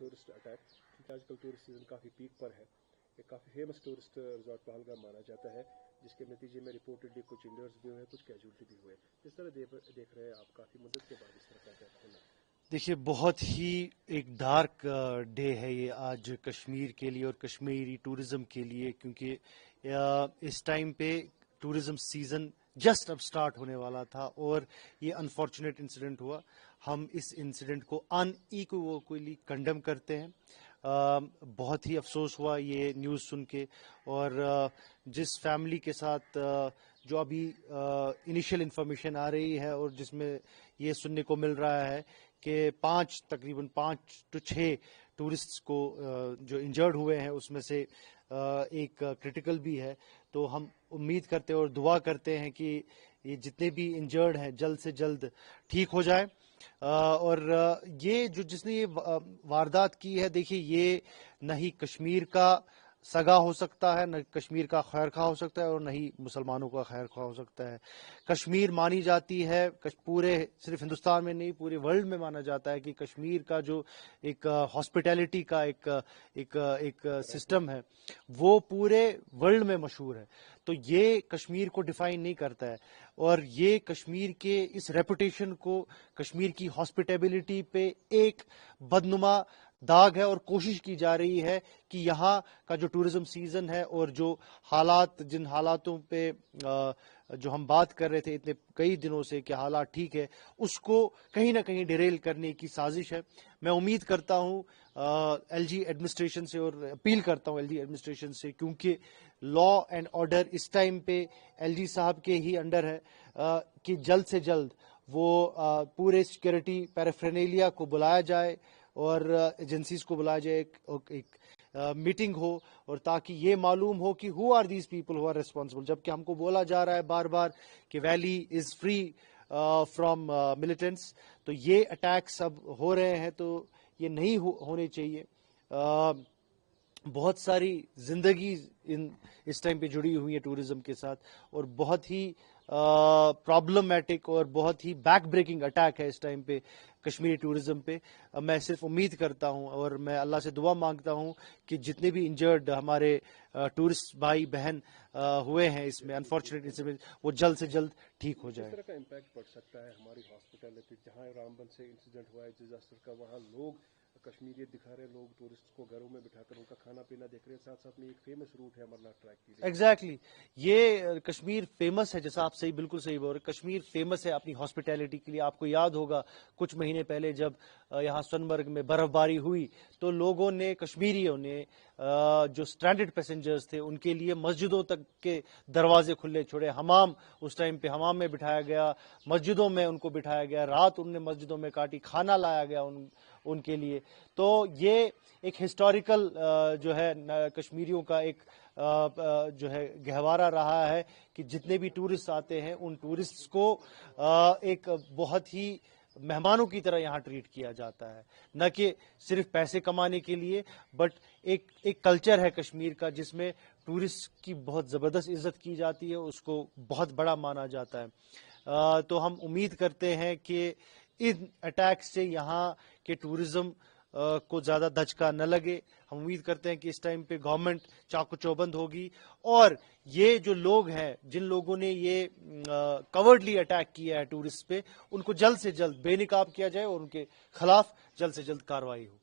Tourist attack, کیونکہ آج کل ٹورسٹ سیزن کافی پیک پر ہے. ایک کافی فیمس ٹورسٹ ریزورٹ پہلگام مانا جاتا ہے، جس کے نتیجے میں رپورٹڈلی کچھ انجرڈز بھی ہوئے، کچھ کیجولٹی بھی ہوئے. اس طرح دیکھ رہے ہیں آپ کافی مدت کے بعد اس طرح کا اٹیک ہونا. دیکھیے بہت ہی ایک ڈارک ڈے ہے یہ آج کشمیر کے لیے اور کشمیری ٹورزم کے لیے، کیونکہ اس ٹائم پہ ٹورزم سیزن جسٹ اب سٹارٹ ہونے والا تھا اور یہ انفارچونیٹ انسیڈنٹ ہوا. ہم اس انسیڈنٹ کو ان ایکولی کنڈم کرتے ہیں. بہت ہی افسوس ہوا یہ نیوز سن کے، اور جس فیملی کے ساتھ جو ابھی انیشیل انفارمیشن آ رہی ہے اور جس میں یہ سننے کو مل رہا ہے کہ تقریباً 5 to 6 ٹورسٹس کو جو انجرڈ ہوئے ہیں، اس میں سے ایک کرٹیکل بھی ہے. تو ہم امید کرتے اور دعا کرتے ہیں کہ یہ جتنے بھی انجرڈ ہیں جلد سے جلد ٹھیک ہو جائے. اور یہ جس نے یہ واردات کی ہے، دیکھیے یہ نہ ہی کشمیر کا سگا ہو سکتا ہے، نہ کشمیر کا خیر خواہ ہو سکتا ہے، اور نہ ہی مسلمانوں کا خیر خواہ ہو سکتا ہے. کشمیر مانی جاتی ہے، پورے صرف ہندوستان میں نہیں پورے ورلڈ میں مانا جاتا ہے کہ کشمیر کا جو ایک ہاسپٹیلٹی کا ایک سسٹم ہے وہ پورے ورلڈ میں مشہور ہے. تو یہ کشمیر کو ڈیفائن نہیں کرتا ہے، اور یہ کشمیر کے اس ریپوٹیشن کو، کشمیر کی ہاسپٹیبلٹی پہ ایک بدنما داغ ہے، اور کوشش کی جا رہی ہے کہ یہاں کا جو ٹورزم سیزن ہے اور جو جن حالاتوں پہ جو ہم بات کر رہے تھے اتنے کئی دنوں سے کہ حالات ٹھیک ہے، اس کو کہیں نہ کہیں ڈیریل کرنے کی سازش ہے. میں امید کرتا ہوں ایل جی ایڈمنسٹریشن سے، اور اپیل کرتا ہوں ایل جی ایڈمنسٹریشن سے، کیونکہ لا اینڈ آرڈر اس ٹائم پہ ایل جی صاحب کے ہی انڈر ہے، کہ جلد سے جلد وہ پورے سیکورٹی پیرافرنیلیا کو بلایا جائے اور ایجنسیز کو بلایا جائے، ایک میٹنگ ہو، اور تاکہ یہ معلوم ہو کہ who are these people who are responsible. جبکہ ہم کو بولا جا رہا ہے بار بار کہ valley is free from militants, تو یہ اٹیکس اب ہو رہے ہیں تو یہ نہیں ہونے چاہیے. بہت ساری زندگی اس ٹائم پہ جڑی ہوئی ہے ٹورزم کے ساتھ، اور بہت ہی پرابلمیٹک اور بہت ہی بیک بریکنگ اٹیک ہے اس ٹائم پہ کشمیری ٹورزم پہ. میں صرف امید کرتا ہوں اور میں اللہ سے دعا مانگتا ہوں کہ جتنے بھی انجرڈ ہمارے ٹورسٹ بھائی بہن ہوئے ہیں اس میں انفارچونیٹ انسیڈنٹ، وہ جلد سے جلد ٹھیک ہو جائے. اس طرح کا امپیکٹ پڑ سکتا ہے ہماری ہاسپٹیلٹی، جہاں رامبن سے انسیڈنٹ ہوا ہے ڈیزاسٹر کا، وہاں لوگ کشمیریت دکھا رہے، لوگ ٹورسٹ کو گھروں میں بٹھا کر ان کا کھانا پینا دیکھ رہے ہیں. ساتھ ساتھ میں ایک فیمس روٹ ہے امرناتھ ٹریک کے لیے. ایگزیکٹلی یہ کشمیر فیمس ہے، جیسا آپ بالکل صحیح بول رہے ہیں. کشمیر فیمس ہے اپنی ہاسپٹیلٹی کے لیے. آپ کو یاد ہوگا کچھ مہینے پہلے جب یہاں سونمرگ میں برف باری ہوئی تو لوگوں نے، کشمیریوں نے، جو سٹرینڈڈ پیسنجرز تھے ان کے لیے مسجدوں تک کے دروازے کھلے چھوڑے. حمام اس ٹائم پہ حمام میں بٹھایا گیا، مسجدوں میں ان کو بٹھایا گیا، رات ان نے مسجدوں میں کاٹی، کھانا لایا گیا ان کے لیے. تو یہ ایک ہسٹوریکل جو ہے کشمیریوں کا ایک جو ہے گہوارہ رہا ہے کہ جتنے بھی ٹورسٹ آتے ہیں ان ٹورسٹس کو ایک بہت ہی مہمانوں کی طرح یہاں ٹریٹ کیا جاتا ہے، نہ کہ صرف پیسے کمانے کے لیے، بٹ ایک کلچر ہے کشمیر کا جس میں ٹورسٹ کی بہت زبردست عزت کی جاتی ہے، اس کو بہت بڑا مانا جاتا ہے. تو ہم امید کرتے ہیں کہ ان اٹیک سے یہاں کے ٹورزم کو زیادہ دھچکا نہ لگے. ہم امید کرتے ہیں کہ اس ٹائم پہ گورنمنٹ چاقو چوبند ہوگی، اور یہ جو لوگ ہیں جن لوگوں نے یہ کورڈلی اٹیک کیا ہے ٹورسٹ پہ، ان کو جلد سے جلد بے نقاب کیا جائے اور ان کے خلاف جلد سے جلد کارروائی ہو.